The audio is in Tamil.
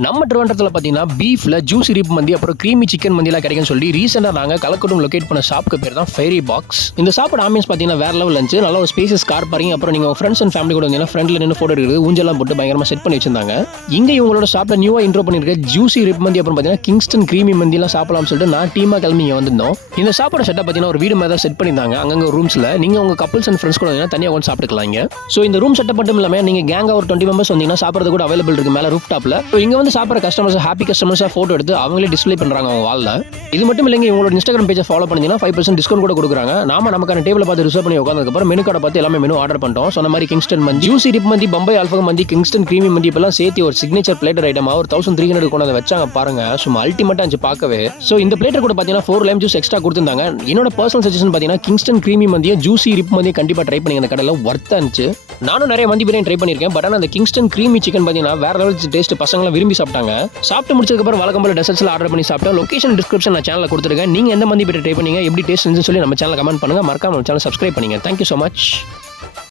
நம்ம ட்ரிவாண்டத்தில் பார்த்தீங்கன்னா பீஃப்ல ஜூசி ரிப் மந்தி அப்புறம் கிரீமி சிக்கன் மந்திலாம் கிடைக்குன்னு சொல்லி ரீசெண்டாக நாங்கள் கலக்கட்டும் லொகேட் பண்ண ஷாப்புக்கு பேர் தான் ஃபெரி பாக்ஸ். இந்த சாப்பிட ஆம்பியன்ஸ் பார்த்தீங்கன்னா வேற லெவல் இருந்துச்சு. நல்ல ஒரு ஸ்பேசஸ் கார் பார்க்கிங், அப்புறம் நீங்கள் ஃப்ரெண்ட்ஸ் அண்ட் ஃபேமிலி கூட வந்தீங்கன்னா ஃப்ரெண்ட்ல நின்று ஃபோட்டோ எடுக்கிறது ஊஞ்சலாம் போட்டு பயங்கரமாக செட் பண்ணி வச்சிருந்தாங்க. இங்கே இவங்களோட ஷாப்பில் நியூவாக இன்ட்ரோ பண்ணியிருக்க ஜூசி ரிப் மந்தி அப்புறம் பார்த்தீங்கன்னா கிங்ஸ்டன் கிரீமி மந்திலாம் சாப்பிடலாம்னு சொல்லிட்டு நான் டீமாக கிளம்பி இங்கே வந்திருந்தோம். இந்த சாப்பாடு செட்டை பார்த்தீங்கன்னா ஒரு வீடு மாதிரி தான் செட் பண்ணியிருந்தாங்க. அங்கங்கே ரூம்ஸில் நீங்கள் உங்கள் கப்பல்ஸ் அண்ட் ஃப்ரெண்ட்ஸ் கூட வந்தீங்கன்னா தனியாக வந்து சாப்பிட்டுக்கலாங்க. ஸோ இந்த ரூம் செட்டப் மட்டும் இல்லாமல் நீங்கள் கேங்காக ஒரு 20 மெம்பர்ஸ் வந்தீங்கன்னா சாப்பிட்றது கூட அவைலபிள் இருக்கு மேலே ரூஃப் டாப்பில். ஸோ இங்கே வந்து சாப்பிட்ற கஸ்டமர்ஸ் ஹாப்பி கஸ்டமர்ஸாக ஃபோட்டோ எடுத்து அவங்களே டிஸ்ப்ளே பண்ணுறாங்க அவங்க வாலில். இது மட்டும் இல்லைங்க, இவங்களோட இன்ஸ்டாகிராம் பேஜை ஃபாலோ பண்ணிங்கன்னா 5% டிஸ்கவுண்ட் கூட கொடுக்குறாங்க. நமக்கான டேபிளை பார்த்து ரிசர்வ் பண்ணி உட்காந்ததுக்கப்புறம் மெனு கார்டை பார்த்து எல்லாமே மெனு ஆர்டர் பண்ணிட்டோம். சொன்ன மாதிரி கிங்ஸ்டன் மந்தி, ஜூசி ரிப் மந்தி, பம்பை அல்ஃபா மந்தி, கிங்ஸ்டன் கிரீமி மந்தி இப்பெல்லாம் சேர்த்து ஒரு சிக்னேச்சர் பிளேட்டர் ஐட்டமாக ஒரு 1300 கொண்டு அதை வச்சாங்க பாருங்க. சும்மா அல்டிமேட்டாக இருந்துச்சு பார்க்கவே. ஸோ இந்த பிளேட்டர் கூட பார்த்தீங்கன்னா 4 லைம் ஜூஸ் எக்ஸ்ட்ரா கொடுத்துருந்தாங்க. என்னோட பர்சனல் சஜஷன் பார்த்தீங்கன்னா கிங்ஸ்டன் கிரீமி மந்தியும் ஜூசி ரிப் மந்தியும் கண்டிப்பாக ட்ரை பண்ணி அந்த கடையில் ஒர்த்தாக இருந்துச்சு. நானும் நிறைய மந்தி பிரியாணி ட்ரை பண்ணியிருக்கேன். பட் ஆனால் அந்த கிங்ஸ்டன் கிரீமி சிக்கன் பார்த்தீங்கன்னா வேற லெவல் டேஸ்ட், பசங்களாம் விரும்பி சாப்பிட்டாங்க. சாப்பிட்டு முடிச்சதுக்கப்புறம் வழக்கம் போல டெசர்ட்ஸ்ல ஆர்டர் பண்ணி சாப்பிட்டோம். லொகேஷன் டிஸ்கிரிப்ஷன் நான் சேனலில் கொடுத்துருக்கேன். நீங்க எந்த மந்தி பிரியாணி ட்ரை பண்ணீங்க, எப்படி டேஸ்ட் இருந்துன்னு சொல்லி நம்ம சேனல் கமெண்ட் பண்ணுங்க. மறக்காம நம்ம சேனல் சப்ஸ்கிரைப் பண்ணுங்க. Thank you so much.